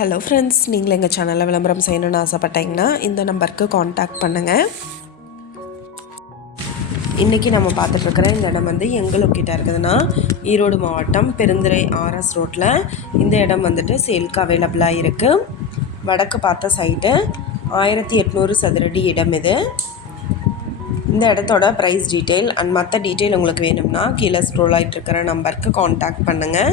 Hello friends நீங்கள் எங்கள் சேனலில் விளம்பரம் செய்யணும்னு ஆசைப்பட்டீங்கன்னா இந்த நம்பருக்கு காண்டாக்ட் பண்ணுங்கள் இன்றைக்கி நம்ம பார்த்துட்ருக்குற இந்த இடம் வந்து எங்கே லொக்கேட்டாக இருக்குதுன்னா ஈரோடு மாவட்டம் பெருந்துறை ஆர்எஸ் ரோட்டில் இந்த இடம் வந்துட்டு சேல்க்கு அவைலபிளாக இருக்குது வடக்கு பார்த்த சைட்டு ஆயிரத்தி எட்நூறு சதுரடி இடம் இது. இந்த இடத்தோட ப்ரைஸ் டீட்டெயில் அண்ட் மற்ற டீட்டெயில் உங்களுக்கு வேணும்னா கீழே ஸ்க்ரோல் ஆகிட்டு இருக்கிற நம்பருக்கு காண்டாக்ட் பண்ணுங்கள்